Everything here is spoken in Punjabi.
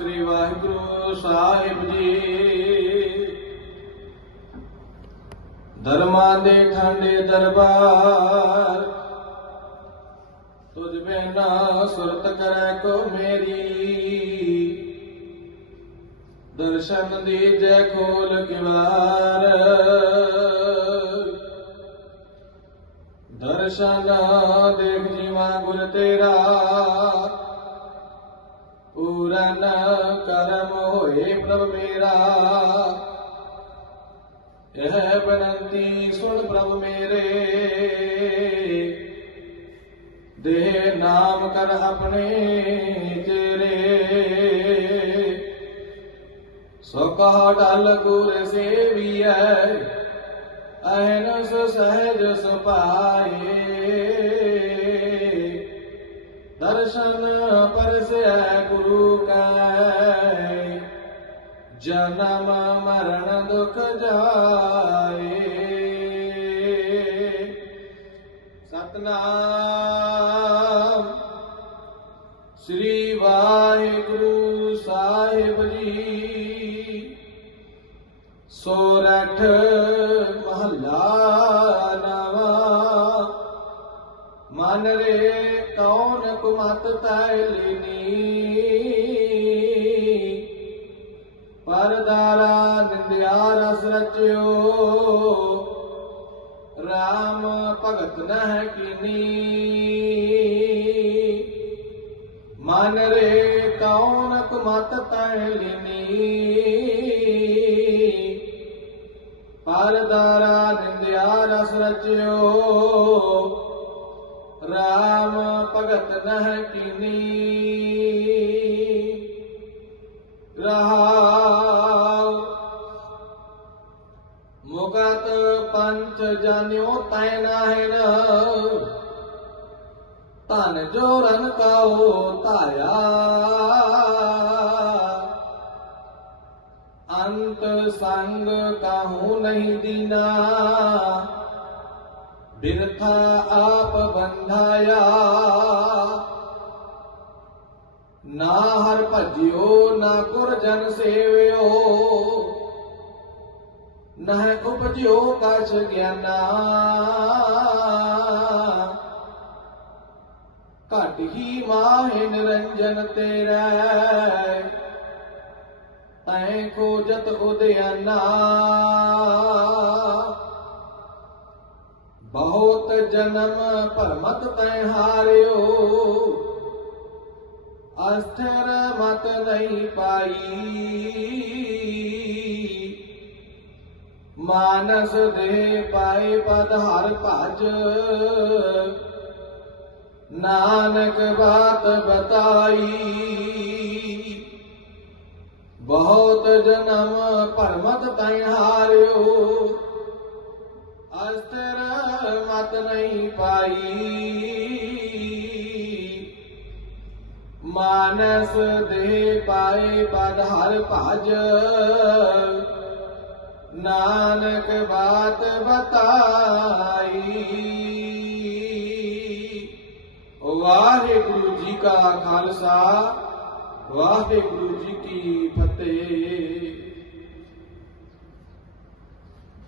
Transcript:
ਸ੍ਰੀ ਵਾਹਿਗੁਰੂ ਸਾਹਿਬ ਜੀ। ਧਰਮਾਂ ਦੇ ਠੰਡੇ ਦਰਬਾਰ, ਤੁਝ ਬਿਨਾ ਸੁਰਤ ਕਰੈ ਕੋ ਮੇਰੀ। ਦਰਸ਼ਨ ਦੀ ਜੈ ਖੋਲ ਕਿਵਾਰ, ਦਰਸ਼ਨ ਦੇਖ ਜੀਵਾ ਗੁਰ ਤੇਰਾ। ਪੂਰਨ ਕਰਮ ਹੋਏ ਪ੍ਰਭ ਮੇਰਾ। ਇਹ ਬਨੰਤੀ ਸੁਣ ਪ੍ਰਭ ਮੇਰੇ। ਦੇ ਨਾਮ ਕਰ ਆਪਣੇ ਤੇਰੇ ਸੋ ਕਹਾ ਡਲ ਗੁਰ ਸੇਵੀਐ ਅਹਨਸ ਸਹਿਜ ਸੁਪਾਏ। ਦਰਸ਼ਨ ਪਰਸੈ ਗੁਰੂ ਕੈ। ਜਨਮ ਮਰਨ ਦੁਖ ਜਾਏ। ਸਤਨਾਮ। ਸ੍ਰੀ ਵਾਹਿਗੁਰੂ ਸਾਹਿਬ ਜੀ। ਸੋਰਠ ਮਹੱਲਾ ਨਵਾ। ਮਨ ਰੇ ਕੌਣ ਕੁਮਤ ਤੈ ਲੈਨੀ ਪਰਦਾਰਾ ਨਿੰਦਿਆ ਰਸ ਰਚਿਓ। ਰਾਮ ਭਗਤ ਨਹਿ ਕੀਨੀ। ਮਨ ਰੇ ਕੌਣ ਕੁਮਤ ਤੈ ਪਰਦਾਰਾ ਨਿੰਦਿਆ ਰਸ ਰਚਿਓ। ਰਾਮ ਭਗਤ ਨਹਿ ਕੀਨੀ। ਰਹਾਉ ਮੁਗਤ ਪੰਚ ਜਾਣਿਓ ਤੈ ਨਾਹਿਨ ਧਨ ਜੋਰਨ ਕਾਉ ਧਾਇਆ। ਅੰਤ ਸੰਗ ਕਾਹੂ ਨਹੀਂ ਦੀਨਾ। ਬਿਰਥਾ ਆਪ ਬੰਧਾਇਆ ਨਾ ਹਰ ਭਜਿਓ ਨਾ ਗੁਰ ਜਨ ਸੇਵਿਓ ਨਹਿ ਉਪਜਿਓ ਕਛ ਗਿਆਨਾ ਘਟ ਹੀ ਮਾਹਿ ਨਿਰੰਜਨ ਤੇਰਾ ਤੈ ਖੋਜਤ ਉਦਿਆਨਾ ਬਹੁਤ ਜਨਮ ਭਰਮਤ ਤੈ ਹਾਰਿਓ। ਅਸਥਿਰ ਮਤ ਨਹੀਂ ਪਾਈ। ਮਾਨਸ ਦੇ ਪਾਏ ਪਦ ਹਰ ਭਜ। ਨਾਨਕ ਬਾਤ ਬਤਾਈ। ਬਹੁਤ ਜਨਮ ਭਰਮਤ ਤੈ ਹਾਰਿਓ। ਅਸਥਿਰ ਮਤ ਨਹੀਂ ਪਾਈ। ਮਾਨਸ ਦੇ ਪਾਏ ਪਦ ਹਰ ਭਜ। ਨਾਨਕ ਬਾਤ ਬਤਾਈ। ਵਾਹਿਗੁਰੂ ਜੀ ਕਾ ਖਾਲਸਾ, ਵਾਹਿਗੁਰੂ ਜੀ ਕੀ ਫਤਿਹ।